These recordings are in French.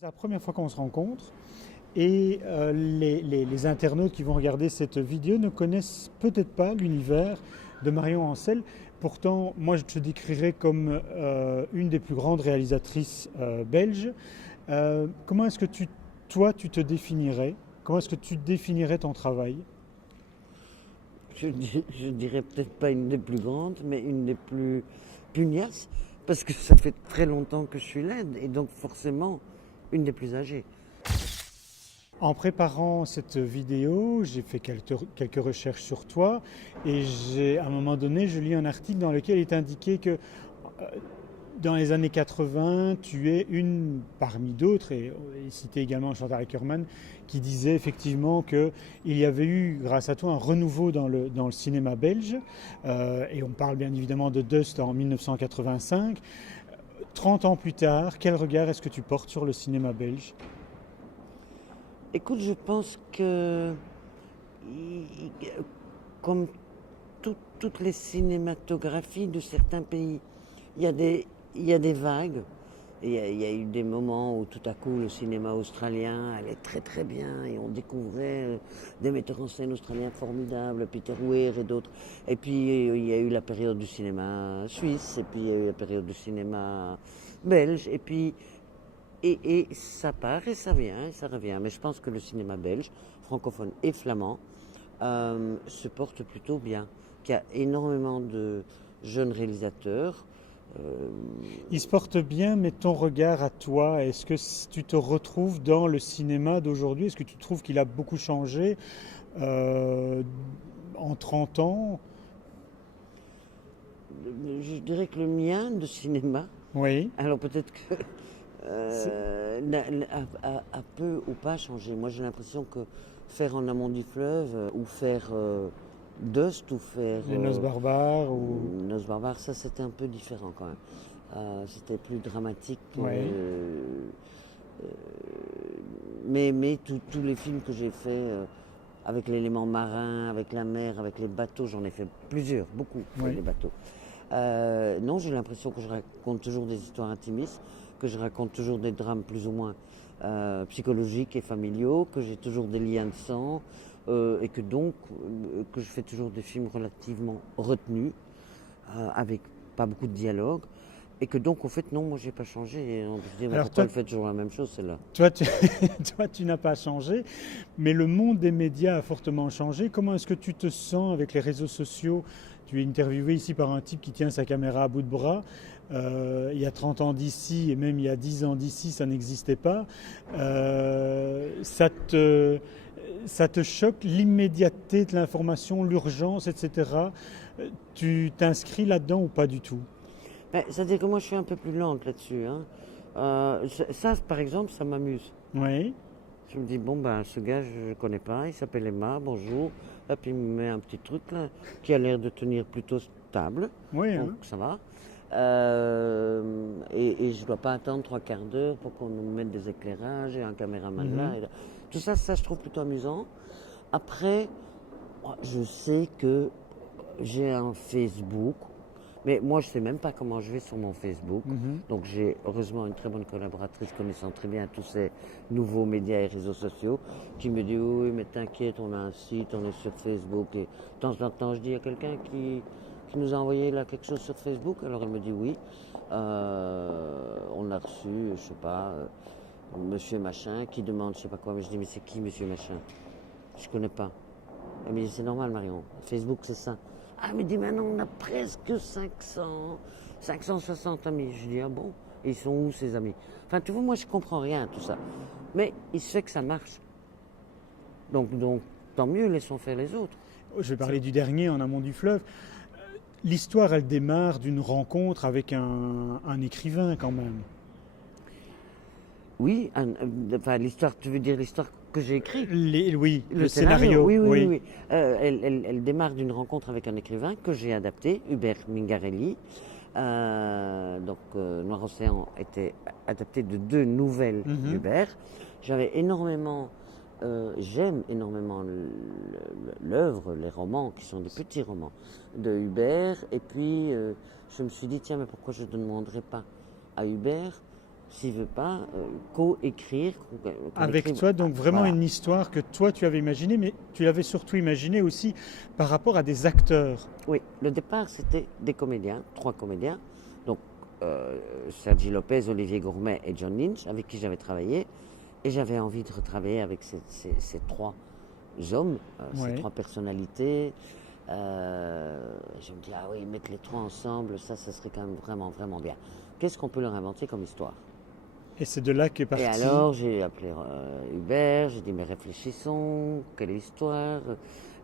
C'est la première fois qu'on se rencontre et les internautes qui vont regarder cette vidéo ne connaissent peut-être pas l'univers de Marion Ancel. Pourtant, moi je te décrirais comme une des plus grandes réalisatrices belges. Comment est-ce que toi, tu te définirais? Comment est-ce que tu définirais ton travail? Je dirais peut-être pas une des plus grandes, mais une des plus pugnaces, parce que ça fait très longtemps que je suis laide, et donc forcément une des plus âgées. En préparant cette vidéo, j'ai fait quelques recherches sur toi et à un moment donné, je lis un article dans lequel il est indiqué que dans les années 80, tu es une parmi d'autres, et il citait également Chantal Akerman, qui disait effectivement qu'il y avait eu, grâce à toi, un renouveau dans le cinéma belge. Et on parle bien évidemment de Dust en 1985. 30 ans plus tard, quel regard est-ce que tu portes sur le cinéma belge? Écoute, je pense que, comme toutes les cinématographies de certains pays, il y a des vagues. Il y a eu des moments où tout à coup le cinéma australien allait très très bien et on découvrait des metteurs en scène australiens formidables, Peter Weir et d'autres. Et puis il y a eu la période du cinéma suisse, et puis il y a eu la période du cinéma belge, et puis et ça part et ça vient et ça revient. Mais je pense que le cinéma belge, francophone et flamand, se porte plutôt bien. Qu'il y a énormément de jeunes réalisateurs. Il se porte bien, mais ton regard à toi, est-ce que tu te retrouves dans le cinéma d'aujourd'hui? Est-ce que tu trouves qu'il a beaucoup changé euh, en 30 ans? Je dirais que le mien de cinéma, Oui. alors peut-être que C'est- a peu ou pas changé. Moi j'ai l'impression que faire En amont du fleuve, ou faire Dust, ou faire Les Noces barbares ou... Nos barbares, ça c'était un peu différent quand même. C'était plus dramatique. Oui. Mais tous les films que j'ai faits, avec l'élément marin, avec la mer, avec les bateaux, j'en ai fait plusieurs, beaucoup, avec Oui. les bateaux. Non, j'ai l'impression que je raconte toujours des histoires intimistes, que je raconte toujours des drames plus ou moins psychologiques et familiaux, que j'ai toujours des liens de sang, et que donc que je fais toujours des films relativement retenus, avec pas beaucoup de dialogue, et que donc en fait non, moi j'ai pas changé. Et on se dit, mais Alors pourquoi toi, elle fait toujours la même chose celle-là? toi, tu, toi, tu n'as pas changé, mais le monde des médias a fortement changé. Comment est-ce que tu te sens avec les réseaux sociaux? Tu es interviewé ici par un type qui tient sa caméra à bout de bras. Il y a 30 ans d'ici, et même il y a 10 ans d'ici, ça n'existait pas. Ça te choque l'immédiateté de l'information, l'urgence, etc. Tu t'inscris là-dedans ou pas du tout? Ben, c'est-à-dire que moi je suis un peu plus lente là-dessus, hein. Ça, par exemple, ça m'amuse. Oui, Je me dis, bon, ben, ce gars, je ne connais pas, il s'appelle Emma, bonjour. Hop, il me met un petit truc là, qui a l'air de tenir plutôt stable, oui, donc hein. ça va. Et je ne dois pas attendre trois quarts d'heure pour qu'on nous mette des éclairages et un caméraman là. Mhm. Et là. Tout ça, je trouve plutôt amusant. Après, je sais que j'ai un Facebook, mais moi je sais même pas comment je vais sur mon Facebook. Mhm. Donc j'ai heureusement une très bonne collaboratrice connaissant très bien tous ces nouveaux médias et réseaux sociaux qui me dit oui mais t'inquiète, on a un site, on est sur Facebook. Et de temps en temps je dis à quelqu'un qui nous a envoyé là quelque chose sur Facebook, alors elle me dit oui. On a reçu, je sais pas, monsieur machin qui demande je sais pas quoi, mais je dis mais c'est qui monsieur machin? Je connais pas. Elle me dit c'est normal Marion, Facebook c'est ça. Ah, mais dit maintenant on a presque 560 amis. Je dis ah bon, et ils sont où ces amis? Enfin tu vois, moi je comprends rien à tout ça. Mais il se fait que ça marche. Donc tant mieux, laissons faire les autres. Je vais parler du dernier, En amont du fleuve. L'histoire, elle démarre d'une rencontre avec un écrivain quand même. Oui, enfin l'histoire, tu veux dire l'histoire que j'ai écrite? Oui, le Le scénario, scénario, oui, oui, oui, oui. oui. Elle démarre d'une rencontre avec un écrivain que j'ai adapté, Hubert Mingarelli. Noir Océan était adapté de deux nouvelles Mhm. d'Hubert. J'aime énormément l'œuvre, les romans, qui sont des petits romans de Hubert. Et puis, je me suis dit, tiens, mais pourquoi je ne demanderais pas à Hubert s'il ne veut pas co-écrire. Avec toi, donc vraiment voilà. une histoire que toi tu avais imaginée, mais tu l'avais surtout imaginée aussi par rapport à des acteurs. Oui, le départ, c'était des comédiens, 3 comédiens. Donc, Sergi Lopez, Olivier Gourmet et John Lynch, avec qui j'avais travaillé. Et j'avais envie de retravailler avec ces 3 hommes, ces Ouais. 3 personnalités. Je me dis, ah oui, mettre les 3 ensemble, ça serait quand même vraiment, vraiment bien. Qu'est-ce qu'on peut leur inventer comme histoire? Et c'est de là qu'est Et parti. alors, j'ai appelé Hubert, j'ai dit, mais réfléchissons, quelle est l'histoire?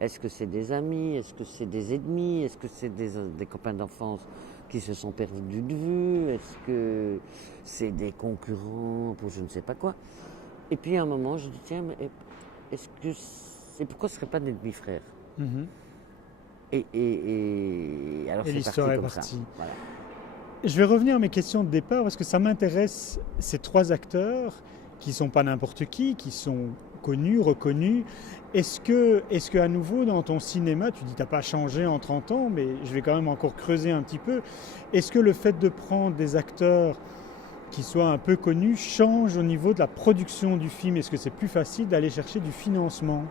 Est-ce que c'est des amis? Est-ce que c'est des ennemis? Est-ce que c'est des copains d'enfance qui se sont perdus de vue? Est-ce que c'est des concurrents pour je ne sais pas quoi? Et puis à un moment, je dis, tiens, mais est-ce que pourquoi ce ne serait pas des demi-frères? Mhm. Et alors Et c'est l'histoire parti est comme ça. partie. Voilà. Je vais revenir à mes questions de départ parce que ça m'intéresse, ces 3 acteurs qui sont pas n'importe qui sont connus, reconnus. Est-ce que à nouveau dans ton cinéma, tu dis t'as pas changé en 30 ans, mais je vais quand même encore creuser un petit peu. Est-ce que le fait de prendre des acteurs qui soient un peu connus change au niveau de la production du film? Est-ce que c'est plus facile d'aller chercher du financement?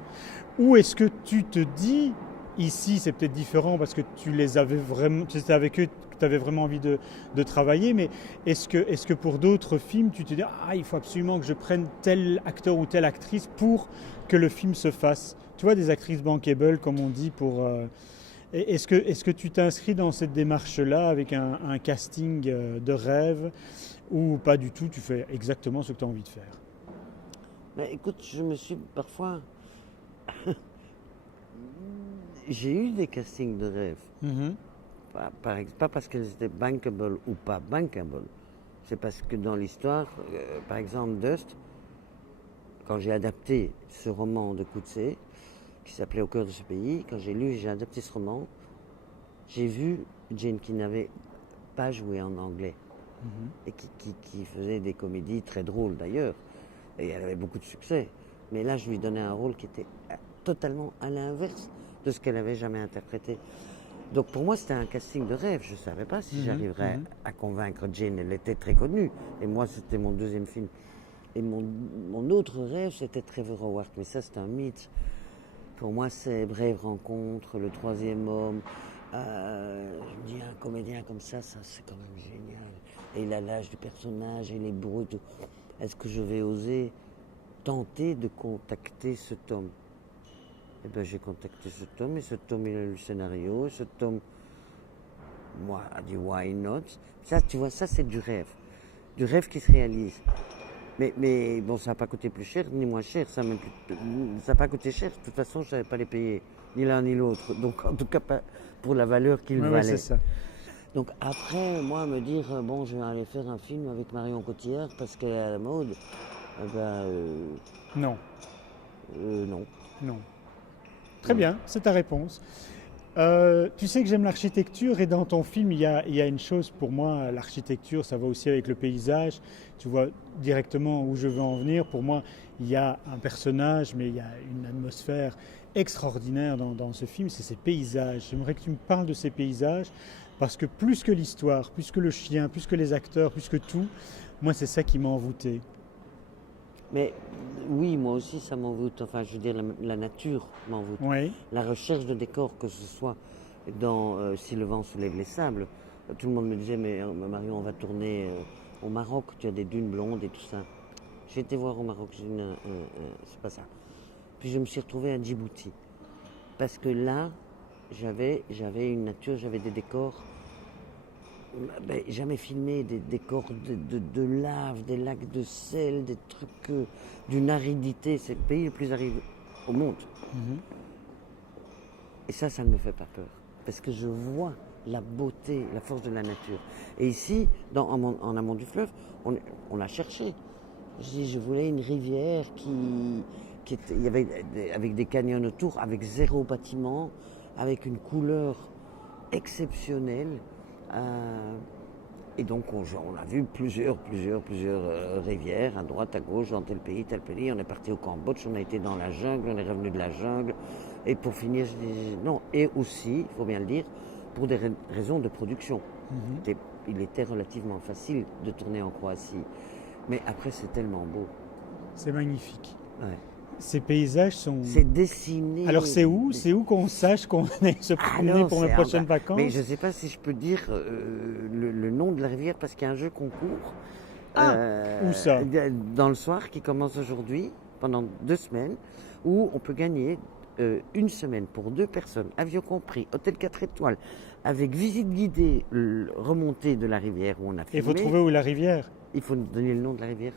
Ou est-ce que tu te dis, ici c'est peut-être différent parce que tu les avais vraiment, tu étais avec eux, tu avais vraiment envie de travailler, mais est-ce que pour d'autres films, tu te dis, ah, il faut absolument que je prenne tel acteur ou telle actrice pour que le film se fasse? Tu vois, des actrices bankable, comme on dit, pour... est-ce que tu t'inscris dans cette démarche-là avec un casting de rêve ou pas du tout, tu fais exactement ce que tu as envie de faire? Mais écoute, je me suis parfois... J'ai eu des castings de rêve. Mhm. Pas parce qu'elles étaient bankable ou pas bankable. C'est parce que dans l'histoire, par exemple, Dust, quand j'ai adapté ce roman de Coetzee, qui s'appelait Au cœur de ce pays, quand j'ai lu et j'ai adapté ce roman, j'ai vu Jane qui n'avait pas joué en anglais Mhm. et qui faisait des comédies très drôles d'ailleurs. Et elle avait beaucoup de succès. Mais là, je lui donnais un rôle qui était totalement à l'inverse de ce qu'elle avait jamais interprété. Donc pour moi, c'était un casting de rêve. Je ne savais pas si j'arriverais à convaincre Jane. Elle était très connue. Et moi, c'était mon 2e film. Et mon autre rêve, c'était Trevor Howard. Mais ça, c'est un mythe. Pour moi, c'est Brève rencontre, Le 3e homme. Je me dis, un comédien comme ça, c'est quand même génial. Et il a l'âge du personnage, et les bruits. Est-ce que je vais oser tenter de contacter cet homme? Eh bien, j'ai contacté cet homme, et cet homme, il a lu le scénario, et cet homme, moi, a dit why not? Ça, tu vois, ça, c'est du rêve qui se réalise. Mais bon, ça n'a pas coûté plus cher, ni moins cher, ça n'a pas coûté cher, de toute façon, je ne savais pas les payer, ni l'un ni l'autre, donc en tout cas pas pour la valeur qu'ils Ouais, valaient. c'est ça. Donc après, moi, me dire, bon, je vais aller faire un film avec Marion Cotillard parce qu'elle est à la mode, eh ben, Non, non. non. Très bien, c'est ta réponse. Tu sais que j'aime l'architecture et dans ton film, il y a une chose pour moi, l'architecture, ça va aussi avec le paysage. Tu vois directement où je veux en venir. Pour moi, il y a un personnage, mais il y a une atmosphère extraordinaire dans ce film, c'est ces paysages. J'aimerais que tu me parles de ces paysages parce que plus que l'histoire, plus que le chien, plus que les acteurs, plus que tout, moi c'est ça qui m'a envoûté. Mais oui, moi aussi, ça m'envoûte. Enfin, je veux dire, la nature m'envoûte. Oui. La recherche de décors, que ce soit dans Si le vent soulève les sables. Tout le monde me disait, mais Marion, on va tourner au Maroc, tu as des dunes blondes et tout ça. J'ai été voir au Maroc, j'ai dit, c'est pas ça. Puis je me suis retrouvé à Djibouti. Parce que là, j'avais une nature, j'avais des décors. Ben, jamais filmé des décors de lave, des lacs de sel, des trucs d'une aridité. C'est le pays le plus aride au monde. Mhm. Et ça ne me fait pas peur. Parce que je vois la beauté, la force de la nature. Et ici, en amont du fleuve, on a cherché. Je voulais une rivière il y avait avec des canyons autour, avec 0 bâtiment, avec une couleur exceptionnelle. Et donc on a vu plusieurs rivières, à droite, à gauche, dans tel pays, tel pays. On est parti au Cambodge, on a été dans la jungle, on est revenu de la jungle. Et pour finir, je dis non. Et aussi, il faut bien le dire, pour des raisons de production. Mhm. Il était relativement facile de tourner en Croatie. Mais après, c'est tellement beau. C'est magnifique. Ouais. Ces paysages sont... C'est dessiné. Alors c'est où? C'est où qu'on sache qu'on aille se promener non, pour mes c'est prochaines vacances? Mais je ne sais pas si je peux dire le nom de la rivière parce qu'il y a un jeu concours. Où ça? Dans le soir qui commence aujourd'hui, pendant 2 semaines, où on peut gagner une semaine pour 2 personnes, avion compris, hôtel 4 étoiles, avec visite guidée, remontée de la rivière où on a Et il faut filmé. trouver où la rivière? Il faut nous donner le nom de la rivière.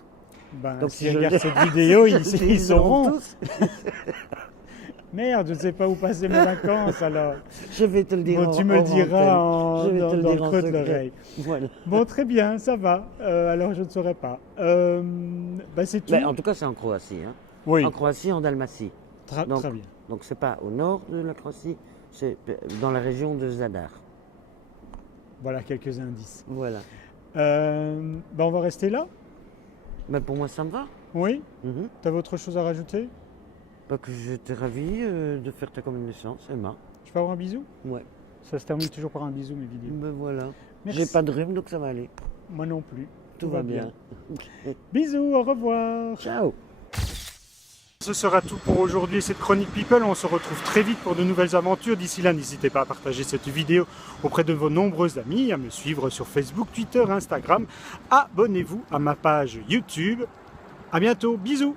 Ben, Donc, s'ils si je- regardent cette vidéo, ils Ils sauront. tous. Merde, je ne sais pas où passer mes vacances alors. Je vais te le dire. Bon, tu me le diras Je vais te le dans dire le en creux de secret. l'oreille. Voilà. Bon, très bien, ça va. Alors je ne saurais pas. C'est tout. Ben, en tout cas, c'est en Croatie. Hein. Oui, En Croatie, en Dalmatie. donc- très bien. Donc, c'est pas au nord de la Croatie, c'est dans la région de Zadar. Voilà quelques indices. Voilà. On va rester là. Ben, pour moi, ça me va. Oui. Mhm. Tu as autre chose à rajouter? Ben, que j'étais ravi de faire ta connaissance, Emma. Je peux avoir un bisou? Ouais. Ça se termine toujours par un bisou, mes vidéos. Ben voilà. Merci. J'ai pas de rhume, donc ça va aller. Moi non plus. Tout va bien. Bisous, au revoir. Ciao. Ce sera tout pour aujourd'hui, cette chronique People. On se retrouve très vite pour de nouvelles aventures. D'ici là, n'hésitez pas à partager cette vidéo auprès de vos nombreux amis, à me suivre sur Facebook, Twitter, Instagram. Abonnez-vous à ma page YouTube. À bientôt, bisous.